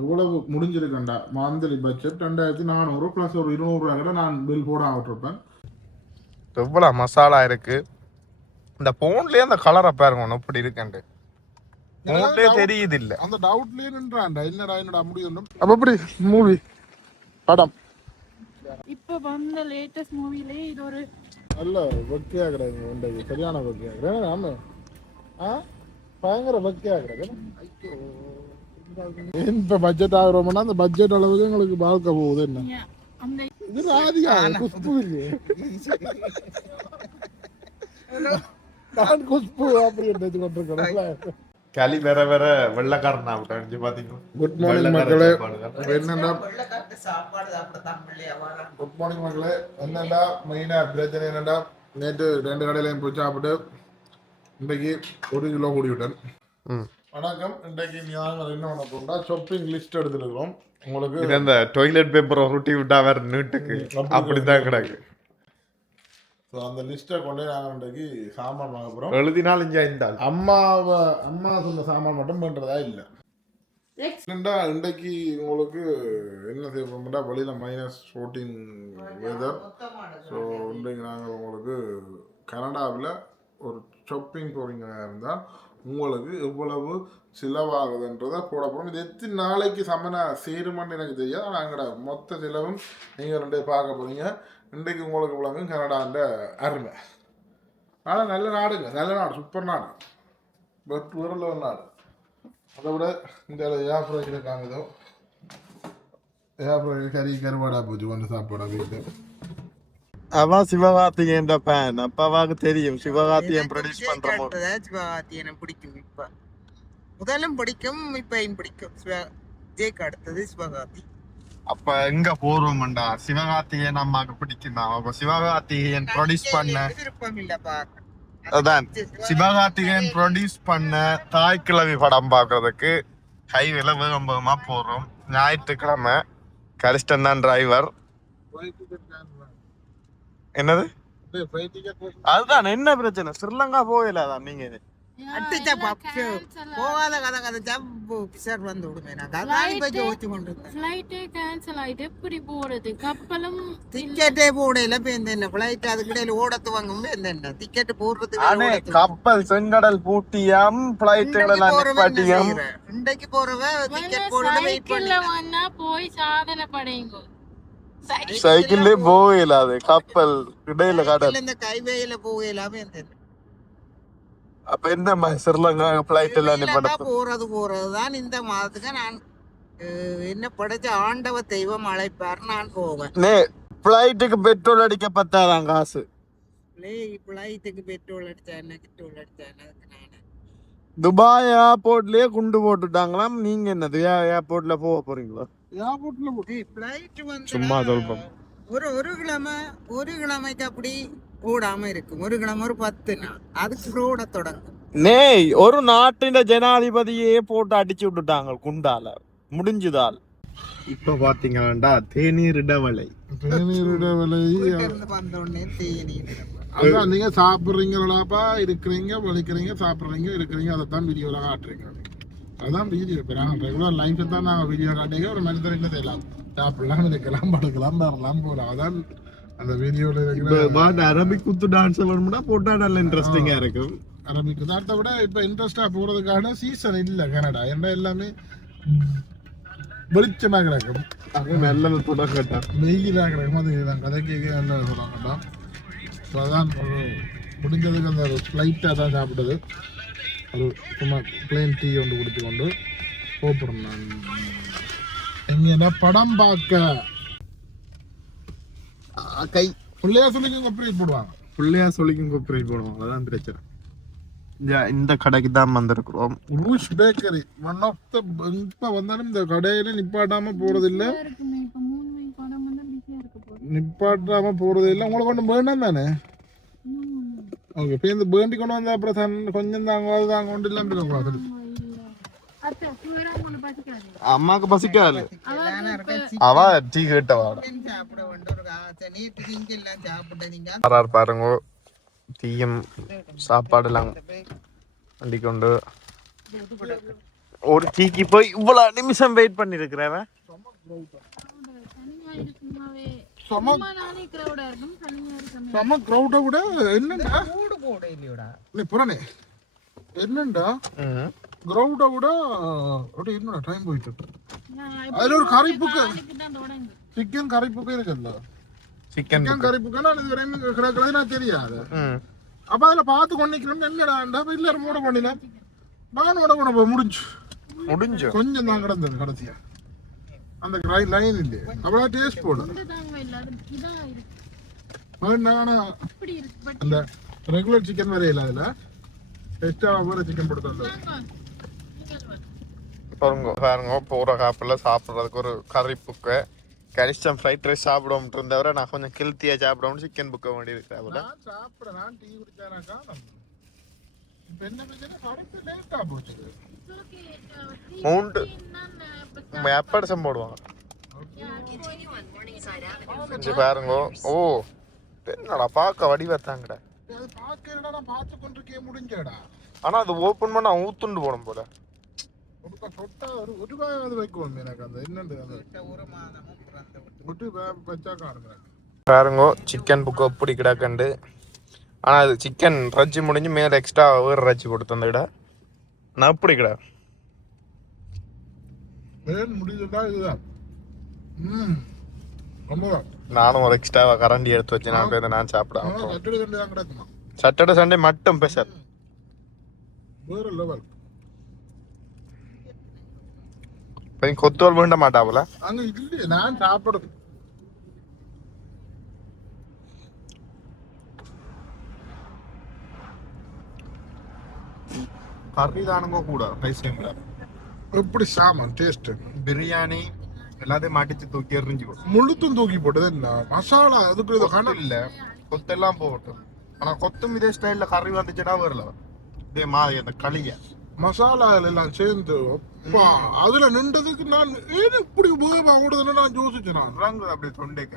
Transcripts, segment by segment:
எவ்வளவு முடிஞ்சிருக்கேன்டா monthly budget 2400 plus ஒரு 200 கூட நான் பில் போட விட்டுருப்பேன். எவ்வளோ மசாலா இருக்கு. இந்த போன்லயே அந்த கலரை பாருங்க ஒன்று இப்படி இருக்குண்டு போன்லயே தெரியுது இல்லை. அந்த டவுட்லயே நின்றான்டா என்னடா முடியும். அப்ப எப்படி மூவி படம் இப்ப வந்த லேட்டஸ்ட் மூவிலே இது ஒரு நல்ல வெக்கையா கிடையாது. சரியான வெக்கையா கிடையாது. ஆமா பயங்கர வெக்கையா கிடையாது. இப்ப பட்ஜெட் ஆகிறோம்னா அந்த பட்ஜெட் அளவுக்கு எங்களுக்கு வாழ்க்கை போகுது. என்ன இது ராதிகா குஷ்பு இல்லையே. நான் குஷ்பு அப்படி எடுத்து கொண்டிருக்கேன். களி வேற வேற வெள்ளக்காரனா விட்டு பாத்தீங்கன்னா. குட் மார்னிங் மக்களே. என்னடா குட் மார்னிங் மக்களே. என்னடா மெயினா பிரச்சனை என்னடா, நேற்று 2 கடையிலையும் போய் சாப்பிட்டு இன்றைக்கு 1 கிலோ கூடி விட்டேன். வணக்கம். இன்றைக்கு நாங்கள் என்ன பண்ண போறோம்னா ஷாப்பிங் லிஸ்ட் எடுத்துருக்கோம். உங்களுக்கு இந்த டாய்லெட் பேப்பரை உருட்டி விட்டா வேற நீட்டுக்கு அப்படித்தான் கிடக்கு. ஸோ அந்த லிஸ்ட்டை கொண்டு நாங்கள் இன்றைக்கு சாமான் வாங்க போகிறோம். எழுதினால் இங்கே இருந்தால் அம்மா சொன்ன சாமான் மட்டும் பண்ணுறதா இல்லை. இன்றைக்கு உங்களுக்கு என்ன செய்ய போகிறோம்னா வெளியில் -14 வெதர். ஸோ இன்றைக்கு நாங்கள் உங்களுக்கு கனடாவில் ஒரு ஷாப்பிங் போகிறீங்களா இருந்தால் உங்களுக்கு எவ்வளவு செலவாகுதுன்றதை போட போகிறோம். இது எத்தனை நாளைக்கு சமனா சேருமான்னு எனக்கு தெரியாது. நாங்கள் மொத்த செலவும் நீங்கள் 2 பார்க்க போகிறீங்க. இன்றைக்கு உங்களுக்கு விளங்கும் கனடான்ற அருமை. ஆனால் நல்ல நாடுங்க, நல்ல நாடு, சூப்பர் நாடு, வேறு லெவல் நாடு. அதை விட இந்த ஏப்ரல் இருக்காங்கதோ ஏப்ரல் கருவாடா போச்சு வந்து சாப்பாடா வீட்டு. அவன் சிவகார்த்திகேயன் ஃபேன். அப்பாவாக்கு தெரியும் சிவகார்த்திகேயன் ப்ரொடியூஸ் பண்ற போது சிவகார்த்திகேயன் பிடிக்கும். இப்ப முதலும் பிடிக்கும், இப்பயும் பிடிக்கும். ஜேக்கு அடுத்தது சிவகார்த்தி. அப்ப எங்க போறோம்டா சிவகார்த்திகேயன் அம்மாக்கு பிடிக்கும். அப்ப சிவகார்த்திகேயன் ப்ரொடியூஸ் பண்ண விருப்பம் இல்லப்பா. அதான் சிவகார்த்திகேயன் ப்ரொடியூஸ் பண்ண தாய் கிழவி படம் பாக்குறதுக்கு ஹைவேல வேகமா போறோம். ஞாயிற்றுக்கிழமை கரிஷ்டன் தான் டிரைவர். என்னது அதுதான் என்ன பிரச்சனை? ஸ்ரீலங்கா போகல. அதான் நீங்க போகாத கதை கதைச்சா பிசர் வந்து விடுமே. எப்படி போறது? கப்பலும் டிக்கெட்டே போடையில பேர்ந்த பிளைட் அதுக்கிடையில ஓடத்து வாங்கும். டிக்கெட் போடுறதுக்கு கப்பல் செங்கடல் பூட்டியாம் பிளைட்டுகள் இன்றைக்கு போறவ டிக்கெட் போடுறதுல போய் சாதனை படையுங்க. சைக்கிள்ல போகல. அது கப்பல் இடையில கடல் இந்த கைவேயில போகலாமே. அப்ப என்ன ஸ்ரீலங்கா பிளைட் எல்லாம் போறதுதான் இந்த மாதத்துக்கு நான் என்ன படைச்ச ஆண்டவ தெய்வம் அழைப்பார். நான் போவேன். பிளைட்டுக்கு பெட்ரோல் அடிக்க பத்தாதான் காசு. பிளைட்டுக்கு பெட்ரோல் அடிச்சா என்ன, பெட்ரோல் அடிச்சா என்ன. துபாய் ஏர்போர்ட்லயே குண்டு போட்டுட்டாங்களாம். நீங்க என்னது ஏர்போர்ட்ல போக போறீங்களா? ஏர்போர்ட்ல பிளைட் வந்து சும்மா சொல்றோம். ஒரு கிழமைக்கு அப்படி ஓடாம இருக்கும். ஒரு கிழமை ஒரு 10 நாள் அதுக்கு ஓட தொடங்கும். ஒரு நாட்டின் ஜனாதிபதியே போட்டு அடிச்சு விட்டுட்டாங்க குண்டால. முடிஞ்சுதால் இப்ப பாத்தீங்கன்னா தேநீர் இடவலை வந்தோடனே தேநீர். அதான் நீங்க சாப்பிடுறீங்களாப்பா, இருக்கிறீங்க, வலிக்கிறீங்க, சாப்பிடுறீங்க, இருக்கிறீங்க, அதைத்தான் வீடியோல காட்டுறீங்க. அதான் வீடியோ. இப்போ நாங்கள் ரெகுலர் லைஃப் தான் நாங்கள் வீடியோ காட்டிங்க. ஒரு மனிதர் என்ன செய்யலாம், சாப்பிடலாம், இருக்கலாம், படுக்கலாம், வரலாம், போகலாம். அதான் அந்த வீடியோவில் இருக்கிற அரபிக் குத்து டான்ஸ் வரணும்னா போட்டா நல்ல இன்ட்ரெஸ்டிங்கா இருக்கும். அரபிக் அதை விட இப்போ இன்ட்ரெஸ்டாக போகிறதுக்கான சீசன் இல்லை கனடா. ஏன்னா எல்லாமே வெளிச்சமாக கிடக்கும். நல்ல படம் கேட்டான் வெயிலாக கிடக்கும். அது கதைக்கு நல்ல படம் கேட்டான். ஸோ அதான் முடிஞ்சதுக்கு அந்த ஃப்ளைட்டாக தான் சாப்பிட்டது. ஒரு சும்மா பிளேன் டீ ஒன்று குடிச்சு கொண்டு போகிறோம். நான் எங்கன்னா படம் பார்க்க கை பிள்ளையா சொல்லிக்கும் கொப்பரேட் போடுவாங்க. பிள்ளையா சொல்லிக்கும் கொப்பரேட் போடுவாங்க. அதான் பிரச்சனை. இந்த கடைக்கு தான் வந்திருக்கிறோம். Rouge bakery one of the. இப்போ வந்தாலும் இந்த கடையில நிப்பாட்டாம போறதில்லை. நிப்பாட்டாம போறதில்லை. உங்களுக்கு ஒன்றும் வேண்டாம் தானே? ஓகே. இப்போ இந்த வேண்டி கொண்டு வந்தா அப்புறம் கொஞ்சம் தாங்க அது தாங்க ஒன்று இல்லாமல் இருக்கக்கூடாது. அம்மாக்கு பசிக்காது. அவ டீ கேட்டவா பாருங்க. டீயும் சாப்பாடு எல்லாம் வண்டி கொண்டு ஒரு டீக்கு போய் இவ்வளவு நிமிஷம் வெயிட் பண்ணிருக்கிறவன். செம க்ரௌட விட என்னண்டா கூடு போட இல்லையோடா நீ புறனே என்னண்டா க்ரௌட விட அப்படியே என்னடா டைம் போயிட்டு இருக்கு. அதுல ஒரு கறிப்புக்கு சிக்கன் கறிப்புக்கு இருக்குல்ல, சிக்கன் கறிப்புக்குன்னா அது வரையும் கிடக்குறது நான் தெரியாது. அப்ப அதுல பார்த்து கொண்டிக்கணும் என்னடா எல்லாரும் மூட பண்ணில நான் உட முடிஞ்சு கொஞ்சம் தான் கிடந்தது கடைசியா அந்த லைன் இல்லையே அவ்வளோ டேஸ்ட் போடும். அந்த ரெகுலர் சிக்கன் வரையில அதுல எக்ஸ்ட்ரா வேற சிக்கன் போட்டு பாருங்க போற காப்பில் சாப்பிட்றதுக்கு ஒரு கறி புக்கை கரிஷ்டம் ஃப்ரைட் ரைஸ் சாப்பிடுவோம் இருந்தவரை நான் கொஞ்சம் ஹெல்த்தியா சாப்பிடுவோம் சிக்கன் புக்க வேண்டி இருக்கிறேன். சாப்பிட்றேன் டீ குடிச்சானாக்கா போச்சு மூண்டு எப்படிசம் போடுவாங்க பாருங்க. ஓ என்னடா பார்க்க வடிவத்தாங்கடா, ஆனா அது ஓபன் பண்ணா ஊத்துண்டு போடும் போல. பாருங்க சிக்கன் புக்கு அப்படி கிடக்கண்டு. ஆனா அது சிக்கன் ரச்சி முடிஞ்சு மேல எக்ஸ்ட்ரா வேறு ரச்சி கொடுத்து அந்த விட நான் அப்படி கிட நானும் ஒரு எக்ஸ்ட்ரா கரண்டி எடுத்து வச்சு நான் சாப்பிடுவேன். சாட்டர்டே சண்டே மட்டும் ஸ்பெஷல். கொத்துவல் வேண்ட மாட்டாப்புல அங்க இல்ல நான் சாப்பிடுறது. கறி தானுங்க கூட எப்படி சாமன் டேஸ்ட் பிரியாணி எல்லாத்தையும் மாட்டிச்சு தூக்கி எறிஞ்சு முழுத்தும் தூக்கி போட்டது என்ன மசாலா அதுக்கு இது கணக்கு இல்ல கொத்தெல்லாம் போகட்டும். ஆனா கொத்தும் இதே ஸ்டைல்ல கறி வந்துச்சுன்னா வரல இதே மாதிரி அந்த களிய மசாலா எல்லாம் சேர்ந்து அதுல நின்றதுக்கு நான் ஏன் இப்படி உபயோகப்படுதுன்னு நான் யோசிச்சேன். நான் அப்படி தொண்டைக்க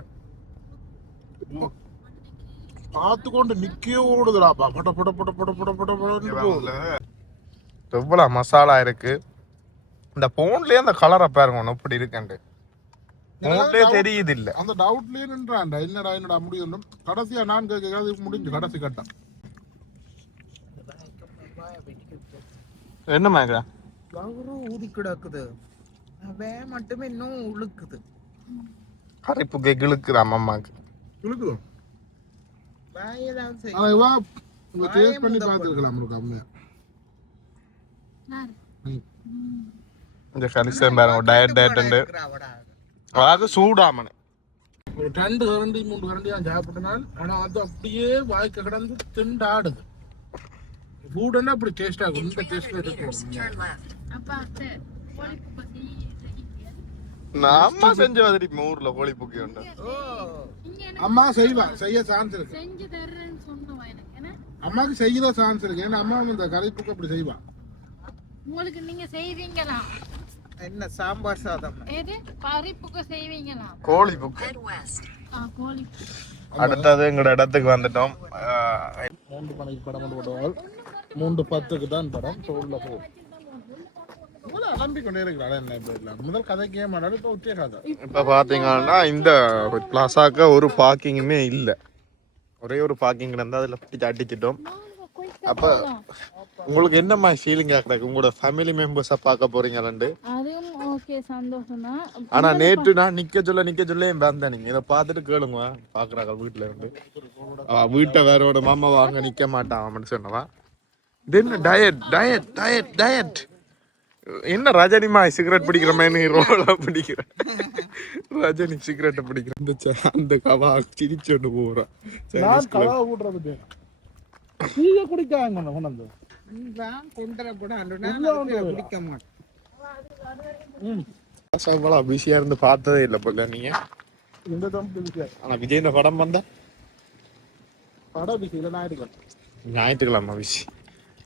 பார்த்து கொண்டு நிக்கே ஓடுதுடாப்பா பட பட பட பட பட பட பட. எவ்வளவு மசாலா இருக்கு. இந்த போன்லயே அந்த கலரை பாருங்க எப்படி இருக்குண்டு போன்லயே தெரியுது இல்ல. அந்த டவுட்லயே நின்றான்டா என்னடா முடியும். கடைசியா நான் கேட்க முடிஞ்சு கடைசி கட்டம் என்ன மேகா ஊதி கிடக்குது மட்டுமே இன்னும் உழுக்குது. கறிப்புக்கு கிழுக்குது அம்மாக்கு இழுக்குது. பண்ணி பார்த்துருக்கலாம் அம்மையா இந்த கரிசம் பாருங்க டயட் அதாவது சூடாமனு ஒரு 2 கரண்டி 3 கரண்டி நான் சாப்பிட்டனால் ஆனா அது அப்படியே வாய்க்கு கிடந்து திண்டாடுது. ஃபுட்னா அப்படி டேஸ்டா இருக்கும். இந்த டேஸ்ட்ல இருக்கு. நான் அம்மா செஞ்ச மாதிரி ஊர்ல கோழி புக்கி உண்டு. அம்மா செய்ய சான்ஸ் இருக்கு. அம்மாக்கு செய்யற சான்ஸ் இருக்கு. ஏன்னா அம்மா இந்த கறி புக்கு அப்படி செய்வா. உங்களுக்கு நீங்க செய்வீங்களா என்ன சாம்பார் சாதம் எது கறி புக்கு செய்வீங்களா கோழி புக்கு. கோழி அடுத்தது எங்களோட இடத்துக்கு வந்துட்டோம். 3 மணிக்கு படம் போடுவாள் 3:10க்கு தான் படம். உள்ள போ நம்பிக்கொண்டே இருக்கிறாள். முதல் கதைக்கே மாட்டாள். இப்போ உத்திய கதை. இப்போ பார்த்தீங்கன்னா இந்த பிளாசாக்க ஒரு பார்க்கிங்குமே இல்லை. ஒரே ஒரு பார்க்கிங் இருந்தால் அதில் பிடிச்சி அடிச்சிட்டோம். அப்போ உங்களுக்கு என்ன மாதிரி ஃபீலிங் ஆகுது உங்களோட ஃபேமிலி மெம்பர்ஸை பார்க்க போறீங்களாண்டு? அதுவும் ஓகே சந்தோஷம் தான். ஆனா நேற்று நான் நிக்க சொல்ல வந்தேன். நீங்க இதை பார்த்துட்டு கேளுங்க பாக்குறாங்க வீட்டுல இருந்து. வீட்டை வேறோட மாமா வாங்க நிக்க மாட்டான் அப்படின்னு சொன்னவா. இது என்ன டயட் டயட் டயட் டயட் என்ன ரஜினிமா சிகரெட் பிடிக்கிற மாதிரி ரோலா பிடிக்கிற ரஜினி சிகரெட்டை பிடிக்கிற அந்த கவா சிரிச்சோண்டு போறான். பிஸியா இருந்து பார்த்ததே இல்லை போல நீங்க. ஆனா விஜய் இந்த படம் வந்த ஞாயிற்றுக்கிழமை பிஸி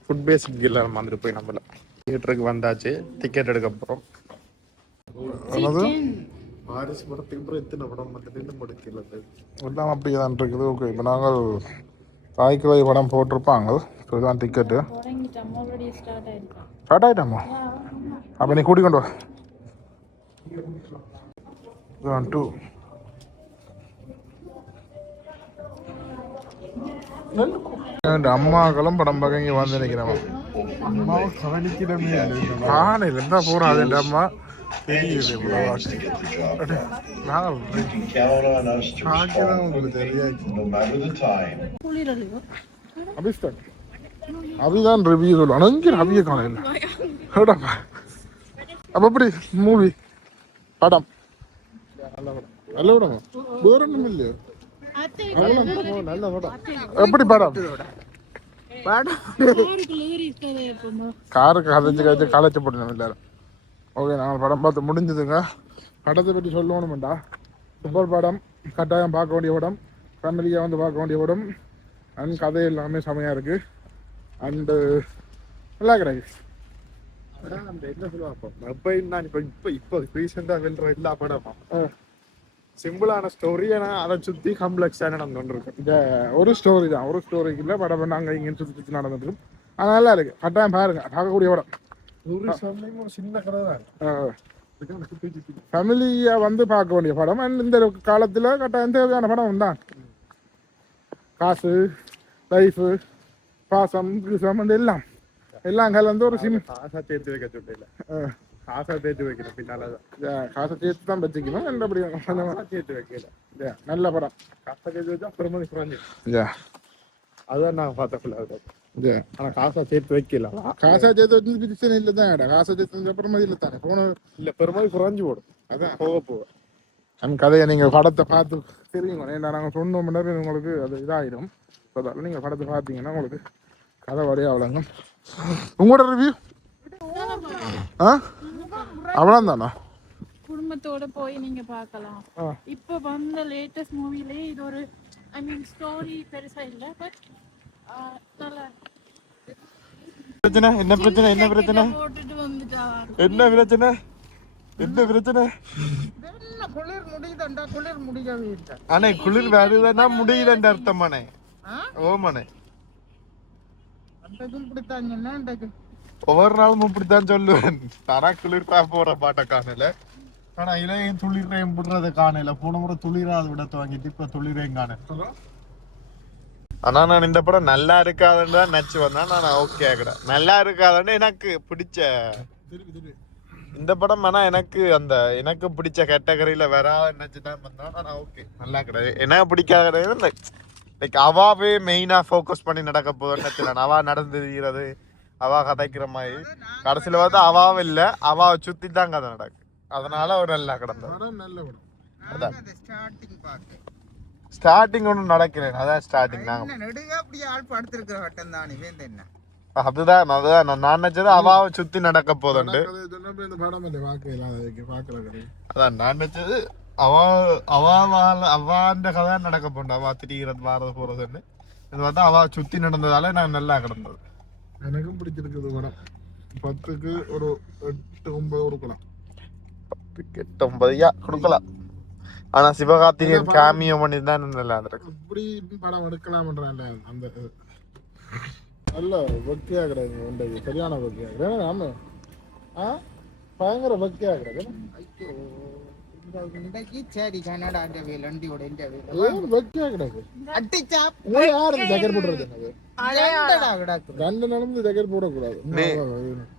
ஃபுட் பேஸ்ட் இல்லை. நம்ம வந்துட்டு போய் நம்மள தியேட்டருக்கு வந்தாச்சு. டிக்கெட் எடுக்க போறோம். பாரிஸ் படத்துக்கு அப்புறம் எத்தனை படம் வந்துட்டு முடிக்கல எல்லாம் அப்படியே தான் இருக்குது. ஓகே இப்போ நாங்கள் தாய்க்குவை படம் போட்டிருப்பாங்க. இதுதான் டிக்கெட்டு. ஸ்டார்ட் ஆகிட்டாமா? அப்போ நீ கூட்டிக் கொண்டு வா 1 2 அம்மாக்களும் படம் பார்க்க இங்கே வந்து நிற்கிறவன் அம்மாவும் கவனிக்கிறமே காலையில் இருந்தால் போகிறோம் அது இல்லை அம்மா தெரியுது நாங்கள் உங்களுக்கு தெரியாது அபிஸ்தான் அபிதான் ரிவ்யூ சொல்லுவான் அங்கே அபிய காலையில் கேடாப்பா அப்போ எப்படி மூவி படம் நல்ல படம் வேற ஒன்றும் இல்லையோ நல்ல படம் எப்படி படம் காருக்குள்ள ஏறி இருக்காதே எப்போ காருக்கு கதைச்சு கலைச்சு போட்டோம் எல்லாரும் ஓகே நாங்கள் படம் பார்த்து முடிஞ்சதுங்க படத்தை பற்றி சொல்லணுமெண்டா சூப்பர் படம் கட்டாயம் பார்க்க வேண்டிய படம் ஃபேமிலியாக வந்து பார்க்க வேண்டிய படம் அண்ட் கதை எல்லாமே செமையாக இருக்குது அண்டு நல்லா கிடையாது என்ன சொல்லுவாங்க எப்ப நான் இப்போ ரீசெண்டா வெல்ற எல்லா படமும் சிம்பிளான ஸ்டோரி ஆனா அதை சுத்தி காம்ப்ளெக்ஸா நடந்து கொண்டிருக்கும் இந்த ஒரு ஸ்டோரி தான் ஒரு ஸ்டோரிக்கு இல்லை படம் நாங்கள் இங்கே சுற்றி நடந்துருக்கும் அது நல்லா இருக்குது கட்டாயம் பாருங்க பார்க்கக்கூடிய படம் ஒரு சமயம் சின்ன கதை தான் ஃபேமிலியாக வந்து பார்க்க வேண்டிய படம் அண்ட் இந்த காலத்தில் கட்டாயம் தேவையான படம் தான் காசு லைஃபு பாசம் கிசம் எல்லாம் எல்லாம் கலந்து ஒரு காசா சேர்த்து வைக்க சொல்ல காசா சேர்த்து வைக்கணும் பின்னாலதான் காசை சேர்த்து தான் வச்சுக்கணும் நல்லபடி சேர்த்து வைக்கல நல்ல படம் காசா சேர்த்து வச்சா பெருமதி குறைஞ்சி ஜா அதுதான் நாங்க பார்த்த ஜா ஆனா காசா சேர்த்து வைக்கல காசை சேர்த்து வச்சு பிரச்சனை இல்லை தான் காசை சேர்த்து அப்புறமா இல்லை தானே போன இல்ல பெருமதி குறைஞ்சு போடும் அதான் போக அந்த கதையை நீங்கள் படத்தை பார்த்து தெரியுங்க ஏன்னா நாங்கள் சொன்னோம் நேரம் உங்களுக்கு அது இதாகிடும் அதால நீங்கள் படத்தை பார்த்தீங்கன்னா உங்களுக்கு கதை வரையா அவ்வளோங்க உங்களோட ரிவ்யூ ஆ அவ்வளோதானா குடும்பத்தோட போய் நீங்க பார்க்கலாம் இப்ப வந்த லேட்டஸ்ட் மூவிலே இது ஒரு ஐ மீன் ஸ்டோரி பெருசா இல்ல பட் நல்லா பிரச்சனை என்ன பிரச்சனை என்ன பிரச்சனை போட்டுட்டு வந்துட்டா என்ன பிரச்சனை என்ன பிரச்சனை குளிர் முடியுதுண்டா குளிர் முடியவே இல்லை ஆனா குளிர் வருதுன்னா முடியலன்ற அர்த்தமானே ஓமானே அன்றைக்கும் பிடித்தாங்கன்னா ஒவ்வொரு நாளும் இப்படித்தான் சொல்லுவேன் தரா குளிர்பா போற பாட்டை காணல ஆனா இளையும் துளிரையும் விடுறத காணல போன முறை துளிராத விட துவங்கிட்டு இப்ப துளிரையும் காண ஆனா நான் இந்த படம் நல்லா இருக்காதுன்னு தான் நினைச்சு வந்தேன் நான் ஓகே ஆகிட நல்லா இருக்காதுன்னு எனக்கு பிடிச்ச இந்த படம் ஆனா எனக்கு பிடிச்ச கேட்டகரியில வராது நினைச்சுதான் வந்தேன் ஆனா ஓகே நல்லா கிடையாது எனக்கு பிடிக்காத லைக் அவாவே மெயினா ஃபோக்கஸ் பண்ணி நடக்க போதுன்னு அவா நடந்துகிறது அவா கதைக்கிற மாதிரி கடைசியில பார்த்தா அவாவும் இல்லை அவாவை சுத்தி தான் கதை நடக்கு அதனால ஒரு நல்லா கிடந்தது நல்ல படம் ஸ்டார்டிங் ஒன்றும் நடக்கிறேன் அதான் ஸ்டார்டிங் நாங்க நெடுக அப்படியே ஆள் படுத்திருக்கிற வட்டம் தான் இவன் என்ன அதுதான் நான் நினைச்சது அவாவை சுத்தி நடக்க போதுண்டு அதான் நான் நினைச்சது அவாண்ட கதை நடக்க போண்டா அவா திரிகிறது வாரது போறதுன்னு இது பார்த்தா அவா சுத்தி நடந்ததால நான் நல்லா கிடந்தது எனக்கும் பிடிச்சிருக்குது படம் 10க்கு ஒரு 8 9 கொடுக்கலாம் 10க்கு 8 9 கொடுக்கலாம் ஆனா சிவகார்த்திகேயன் காமியோ பண்ணி தான் நல்லா இருக்கு இப்படி படம் எடுக்கலாம்ன்றான்ல அந்த நல்ல பக்தியா கிடையாது உண்டது சரியான பக்தியா கிடையாது ஆமா பயங்கர பக்தியா கிடையாது சரி கனடா வண்டியோட பக்தியா கிடையாது அட்டிச்சா யாரு ஜக்கெட் போடுறது ரெண்டு நடந்து ஜக்கெட் போடக்கூடாது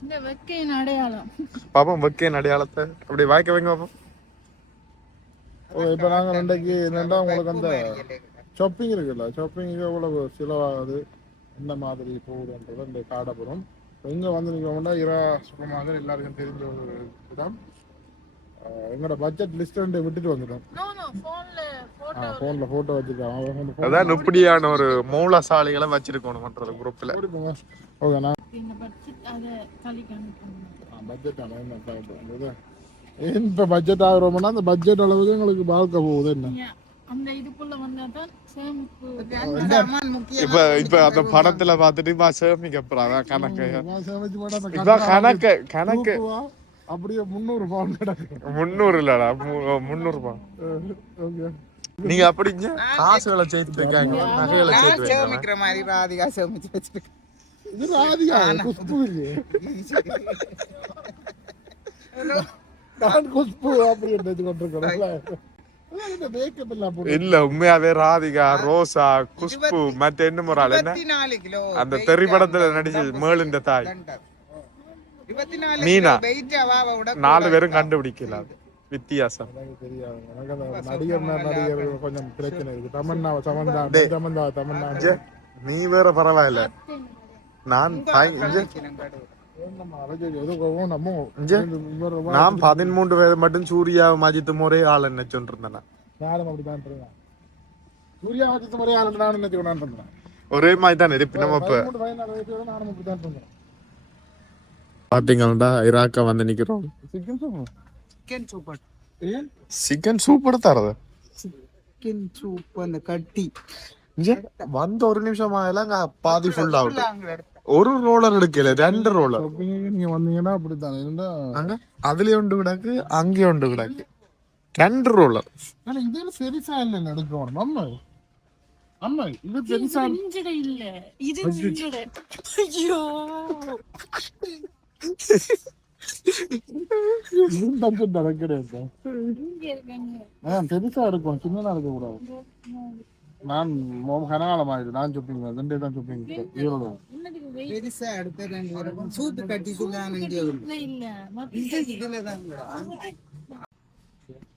இந்த வெக்கையின் அடையாளம் பாப்போம் வெக்கையின் அடையாளத்தை அப்படி வாய்க்க வைங்க பாப்போம் இப்போ நாங்கள் ரெண்டைக்கு என்னென்னா உங்களுக்கு அந்த ஷாப்பிங் இருக்குல்ல ஷாப்பிங்கு எவ்வளவு செலவாகுது என்ன மாதிரி போகுதுன்றது இந்த காடபுரம் இங்கே வந்து நிற்கணும்னா சுகமாக எல்லாருக்கும் தெரிஞ்ச ஒரு இடம் எங்களோட பட்ஜெட் லிஸ்ட் விட்டுட்டு வந்துட்டோம் ஃபோனில் ஃபோட்டோ வச்சுருக்காங்க அதான் இப்படியான ஒரு மூலசாலிகளை வச்சிருக்கணும்ன்றது குரூப்பில் ஓகே நான் பட்ஜெட் இப்போ பட்ஜெட் ஆகிறோம்னா அந்த பட்ஜெட் அளவுக்கு எங்களுக்கு வாழ்க்கை போகுது என்ன அந்த இதுக்குள்ள வந்தாதான் இப்ப அந்த படத்துல பாத்துட்டு சேமிக்கப்படுறா கணக்கு இப்ப கணக்கு அப்படியே 300 பவுன் கிடக்கு 300 இல்லடா 300 பவுன் நீங்க அப்படிங்க காசுகளை சேர்த்து வைக்காங்க நகைகளை சேர்த்து சேமிக்கிற மாதிரி ராதிகா சேமிச்சு வச்சிருக்கு இது ராதிகா குஷ்பு இல்லையே நான் குஷ்பு அப்படி என்று கொண்டிருக்கிறேன். இல்ல உண்மையாவே ராதிகா, ரோசா, குஷ்பு மத்த என்ன முறாள் என்ன 24 கிலோ அந்த திரைப்படத்துல நடிச்ச மேலிந்த தாய் மீனா 4 பேரும் கண்டுபிடிக்கல வித்தியாசம். நடிகர் கொஞ்சம் பிரச்சனை இருக்கு. தமன்னா நீ வேற பரவாயில்ல. நான் நான் 13 வயது மட்டும் சூர்யா மஜித் முறை ஆள் என்ன சொல்றேன். சூர்யா மஜித் முறை ஆள் நான் என்ன ஒரே மாதிரி தான் இருப்பினும் இப்ப பாத்தீங்கன்னா இராக்கா வந்து நிக்கிறோம். சிக்கன் சூப்பர் தரது. சிக்கன் சூப் அந்த கட்டி வந்து ஒரு நிமிஷம் ஆகல பாதி ஃபுல் ஆகும். ஒரு ரோலர் எடுக்கல 2 ரோலர். நீங்க வந்தீங்கன்னா அப்படித்தான் இருந்தா அங்க அதுலயே உண்டு கிடக்கு அங்கேயும் உண்டு கிடக்கு 2 ரோலர். ஆனா இது பெருசா இல்ல எடுக்கணும். அம்மா அம்மா இது பெருசா இல்ல இது ஐயோ பெருசா இருக்கும் சின்னதா இருக்க கூடாது. நான் கனகாலமாயிடு நான் சொப்பிங் 2 தான் சொப்பிங் பெருசா எடுத்து சூப்பு கட்டி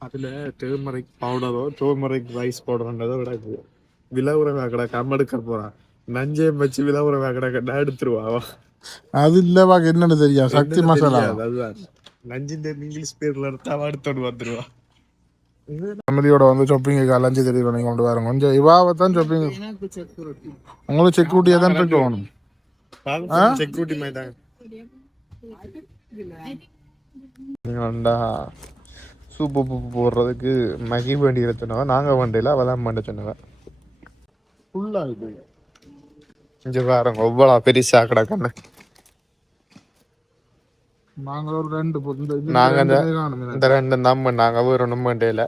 அதுல டர்மரிக் பவுடரோ டர்மரிக் ரைஸ் பவுடர்ன்றதோ கிடக்கு. விலவுறவா கிடக்க அம்மடுக்க போறான். நஞ்சையும் வச்சு விலவுறவா கிடக்க எடுத்துருவா. அது இல்ல பாக்க என்னன்னு தெரியும். சக்தி மசாலா அதுதான் நஞ்சின் இங்கிலீஷ் பேர்ல எடுத்தா அடுத்தோடு வந்துருவா. ஃபேமிலியோட வந்து ஷாப்பிங்கு லஞ்சு தெரியும் நீங்கள் கொண்டு வரணும். கொஞ்சம் இவாவை தான் ஷாப்பிங் உங்களுக்கு செக்யூரிட்டியாக தான் இருக்கணும். செக்யூரிட்டி மாட்டாங்க சூப்பு பூப்பு போடுறதுக்கு மகி வண்டி எடுத்துனவா நாங்கள் வண்டியில் அவதான் பண்ண சொன்னவன். ஃபுல்லாக இது இங்கே பாருங்க எவ்வளோ பெருசா கிடக்கண்ணு. நாங்கள் ஒரு 2 நாங்கள் இந்த 2 நம்ம நாங்கள் வேறு ஒன்றும் வண்டியில்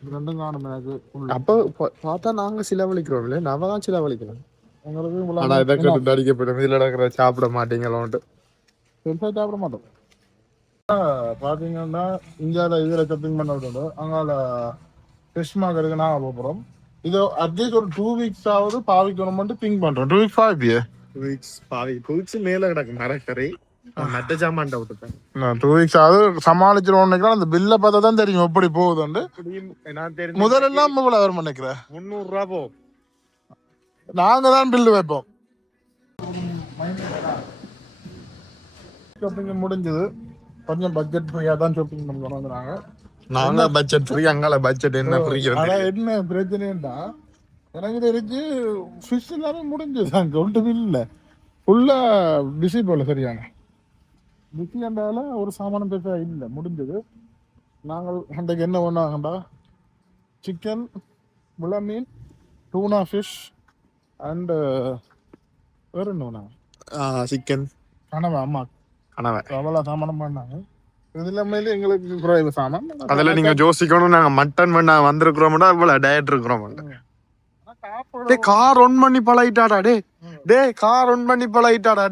2 காணும் எனக்கு. அப்போ பார்த்தா நாங்கள் சிலவழிக்கிறோம் இல்லை நம்ம தான் சிலவழிக்கிறோம். உங்களுக்கு ஆனால் இதை கேட்டு அடிக்கப்படும் இதில் நடக்கிற சாப்பிட மாட்டீங்களோன்ட்டு பெருசாக சாப்பிட மாட்டோம். பார்த்தீங்கன்னா இந்தியாவில் இதில் ஷாப்பிங் பண்ண விட்டு அங்கால ஃபிஷ் மார்க்கெட்டுக்கு நாங்கள் போகிறோம். இது அட்லீஸ்ட் ஒரு 2 வீக்ஸ் ஆகுது பாவிக்கணும்னு திங்க் பண்ணுறோம். 2 வீக்ஸ் ஆகிப்பியே 2 வீக்ஸ் பாவி 2 வீக்ஸ் மேலே கிடக்கு மரக்கரை மற்ற ஜாமான்ட்ட விட்டுட்டேன். 2 வீக்ஸ் ஆகுது சமாளிச்சிருவோம். அந்த பில்லை பார்த்தா தான் தெரியும் எப்படி போகுதுண்டு. முதலெல்லாம் இவ்வளோ வரும் நினைக்கிறேன் 300 ரூபா போகும். நாங்கள் தான் பில்லு வைப்போம். ஷாப்பிங் முடிஞ்சது. கொஞ்சம் பட்ஜெட் ஃப்ரீயாக தான் ஷாப்பிங் பண்ணுறோம். நாங்கள் பட்ஜெட் ஃப்ரீ அங்கால பட்ஜெட் என்ன ஃப்ரீ. ஆனால் என்ன பிரச்சனைன்னா எனக்கு தெரிஞ்சு ஃபிஷ் எல்லாமே முடிஞ்சது. அங்கே ஒன்றும் இல்லை ஃபுல்லாக பிஸி போல சரியான பிஸி என்றால ஒரு சாமானம் பேச இல்லை முடிஞ்சது. நாங்கள் அன்றைக்கு என்ன பண்ணாங்கண்டா சிக்கன் முளை மீன் டூனா ஃபிஷ் அண்டு வேறு என்ன சிக்கன் கனவை அம்மா கனவை அவ்வளோ சாமானம் பண்ணாங்க. இது இல்லாமல் எங்களுக்கு குறைவு சாமான். அதில் நீங்கள் யோசிக்கணும் நாங்கள் மட்டன் பண்ண வந்திருக்கிறோம்டா இவ்வளோ டயட் இருக்கிறோம். டே கார் ஒன் பண்ணி பழகிட்டாடா. டே கார் ஒன் பண்ணி பழகிட்டாடா.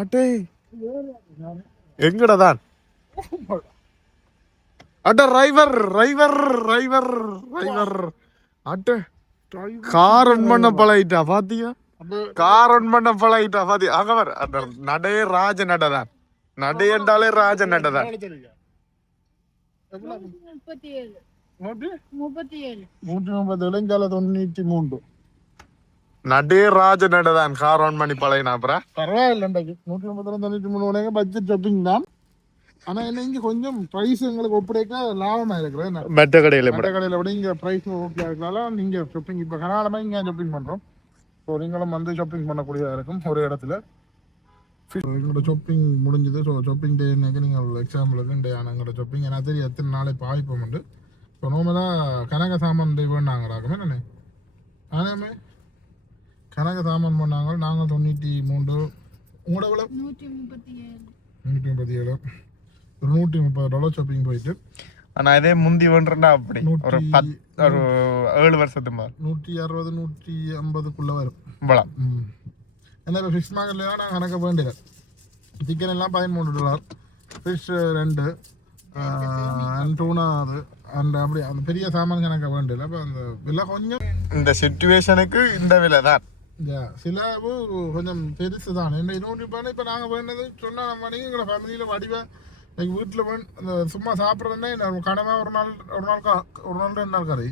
அட்டே எங்கடா தான் அட்ட டிரைவர் டிரைவர் டிரைவர் டிரைவர் அட்ட கார் ஒன் பண்ண பழகிட்டா பாத்தியா. கார் ஒன் பண்ண பழகிட்டா பாத்தியா. அகவர் அந்த நடே ராஜ நடதான் நடை என்றாலே ராஜ நடதான். 137 நடே ராஜ நடதான் கார் ஆன் பண்ணி பழையனா அப்புறம் பரவாயில்ல. 193 பட்ஜெட் ஷாப்பிங் தான். ஆனா என்ன இங்க கொஞ்சம் பிரைஸ் எங்களுக்கு ஒப்படைக்க லாபமா இருக்கிறேன். மெட்ட கடையில விட இங்க பிரைஸ் ஓகே இருக்கனால நீங்க ஷாப்பிங் இப்ப கனாலமா இங்க ஷாப்பிங் பண்றோம். ஸோ நீங்களும் வந்து ஷாப்பிங் பண்ணக்கூடியதா இருக்கும் ஒரு இடத்துல. எங்களோட ஷாப்பிங் முடிஞ்சது. ஸோ ஷாப்பிங் டே இன்னைக்கு நீங்கள் எக்ஸாம்பிளுக்கு டே ஆனால் எங்களோட ஷாப்பிங் ஏன்னா தெரியும் எத்தனை நாளை பாவிப்போம் உண்டு. ஸோ நோமெல்லாம் கனக சாமான் டே வேணாங்கடாக்குமே நானே நானே கனக சாமான் பண்ணாங்க. நாங்கள் 93 உங்களோட விலை 137 ஒரு $130 ஷாப்பிங் போயிட்டு. ஆனா இதே முந்தி ஒன்றா அப்படி ஒரு 7 வருஷத்துக்கு 160 150க்குள்ள வரும். ஏன்னா இப்போ ஃபிக்ஸ் மார்க்கெட்ல தான் நாங்கள் கணக்க வேண்டியது. சிக்கன் எல்லாம் $13 ஃபிஷ் 2 டூனா அது அந்த அப்படி அந்த பெரிய சாமான் கணக்க வேண்டியல அப்போ அந்த விலை கொஞ்சம் இந்த சிச்சுவேஷனுக்கு இந்த விலை தான். சிலவு கொஞ்சம் பெருசு தான். என்ன இன்னொன்று இப்போ நாங்கள் வேண்டது சொன்னால் நம்ம எங்களை ஃபேமிலியில் வடிவ எங்கள் வீட்டில் அந்த சும்மா சாப்பிட்றதுன்னா கடமை ஒரு நாள் 2 நாள் கறி,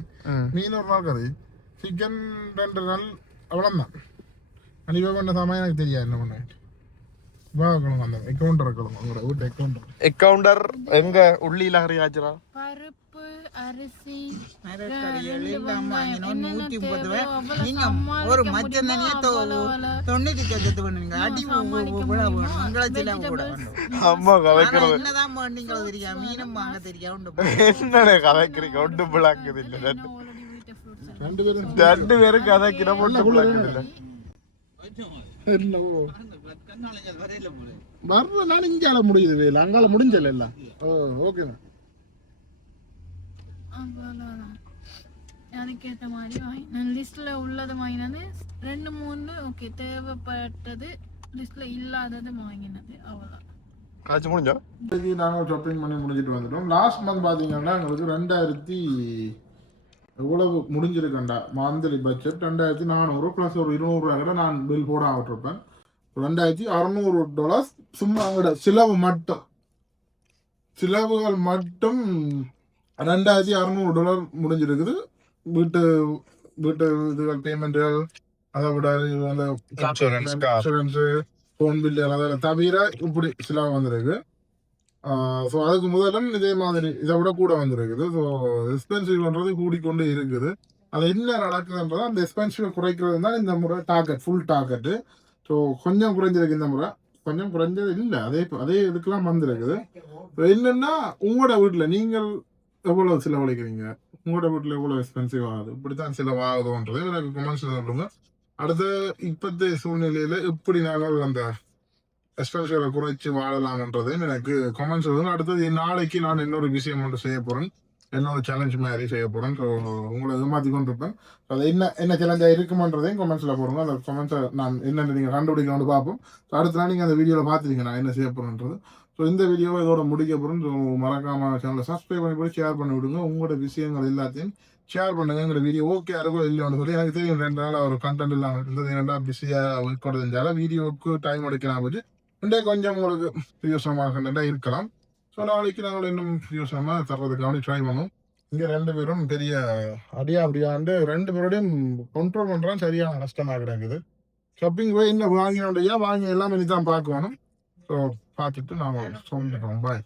மீன் 1 நாள் கறி, சிக்கன் 2 நாள் அவ்வளோதான். கண்டிப்பாக பண்ண சாமான் எனக்கு தெரியாது என்ன பண்ண. அந்த அக்கௌண்டர் இருக்கணும் உங்களோட வீட்டு அக்கௌண்டர் எங்க உள்ளில அறியாச்சுரா பருப்பு அரிசி ஒரு மச்சம் தனியா 90 பண்ணுவீங்க. அடி அம்மா கதைக்கிறது என்னதான் பண்ணீங்களோ தெரியா, மீனும் வாங்க தெரியா. என்னடே கதைக்கிறீங்க? ஒன்று பிளாக்குது இல்லை 2 பேரும் கதைக்கிற ஒன்று பிளாக்குது இல்லை. என்னவோ வர்ற நான் இங்கால முடியுது வேலை அங்கால முடிஞ்சல எல்லாம். ஓகேண்ணா அதுக்கேற்ற மாதிரி நான் லிஸ்ட்ல உள்ளது வாங்கினது 2-3 ஓகே, தேவைப்பட்டது லிஸ்ட்ல இல்லாதது வாங்கினது அவ்வளோதான். காய்ச்சி முடிஞ்சா நாங்கள் ஷாப்பிங் பண்ணி முடிஞ்சிட்டு வந்துட்டோம். லாஸ்ட் மந்த் பார்த்தீங்கன்னா எங்களுக்கு 2000 எவ்வளவு முடிஞ்சிருக்கேன்டா மந்த்லி பட்ஜெட் 2400 ப்ளஸ் ஒரு 200 கூட நான் பில் போட விட்டுருப்பேன். $2600 சும்மா அங்கட சிலவுகள் மட்டும் $2600 முடிஞ்சிருக்குது. வீட்டு இதுகள் பேமெண்ட்டுகள் அதை விட அந்த இன்சூரன்ஸு ஃபோன் பில்லு அதை தவிர இப்படி சிலவு வந்திருக்கு. ஸோ அதுக்கு முதலும் இதே மாதிரி இதை விட கூட வந்துருக்குது. ஸோ எக்ஸ்பென்சிவ்ன்றது கூடிக்கொண்டு இருக்குது. அது என்ன நடக்குதுன்றது அந்த எக்ஸ்பென்சிவ் குறைக்கிறது தான் இந்த முறை ஃபுல் டார்கெட்டு. ஸோ கொஞ்சம் குறைஞ்சிருக்கு இந்த முறை, கொஞ்சம் குறைஞ்சது இல்லை, அதே இதுக்கெல்லாம் வந்துருக்குது. ஸோ என்னென்னா உங்களோட வீட்டில் நீங்கள் எவ்வளோ செலவழிக்கிறீங்க, உங்களோட வீட்டில் எவ்வளோ எக்ஸ்பென்சிவ் ஆகுது, இப்படி தான் செலவாகுதுன்றது எனக்கு கமெண்ட்ஸில் சொல்லுங்க. அடுத்து இப்போத்தைய சூழ்நிலையில் எப்படி நாங்கள் அந்த எக்ஸ்பென்சிவை குறைச்சி வாழலாம்ன்றது எனக்கு கமெண்ட்ஸ் சொல்லுங்க. அடுத்தது நாளைக்கு நான் இன்னொரு விஷயம் ஒன்று செய்ய போகிறேன், என்னோட சேலஞ்ச் மாதிரி செய்ய போகிறேன். ஸோ உங்களை ஏமாற்றி கொண்டிருப்பேன். அது என்ன சேலஞ்சாக இருக்குமன்றதையும் கமெண்ட்ஸில் போடுங்க. அந்த கமெண்ட்ஸை நான் என்னென்ன நீங்கள் கண்டுபிடிக்கணும்னு பார்ப்போம். ஸோ அடுத்த நாள் நீங்கள் அந்த வீடியோவில் பார்த்துருங்க நான் என்ன செய்ய போகிறேன்றது. ஸோ இந்த வீடியோவை இதோட முடிக்க போகிறேன். ஸோ மறக்காமல் சேனலை சப்ஸ்கிரைப் பண்ணி போய் ஷேர் பண்ணி விடுங்க. உங்களோட விஷயங்கள் எல்லாத்தையும் ஷேர் பண்ணுங்க. எங்களோட வீடியோ ஓகே இருக்கோ இல்லையோன்னு சொல்லி எனக்கு தெரியும் 2 நாள் ஒரு கண்டென்ட் இல்லாமல் இருந்தது. ஏன்னா பிஸியாக ஒர்க் கொடுத்தால வீடியோவுக்கு டைம் எடுக்கலாம் போச்சு. கொஞ்சம் உங்களுக்கு பிரியோசனமாக இருக்கலாம். ஸோ நாளைக்கு நாங்கள் இன்னும் பிரியோசனமாக தர்றதுக்காக ட்ரை பண்ணுவோம். இங்கே 2 பேரும் பெரிய அப்படியாண்டு 2 பேரோடையும் கண்ட்ரோல் பண்ணுறான் சரியான கஷ்டமாக கிடக்குது. ஷாப்பிங் போய் என்ன வாங்கினோடையா வாங்கி எல்லாமே இனி தான் பார்க்கணும். ஸோ பார்த்துட்டு நாங்கள் சொல்லிடுறோம். பாய்.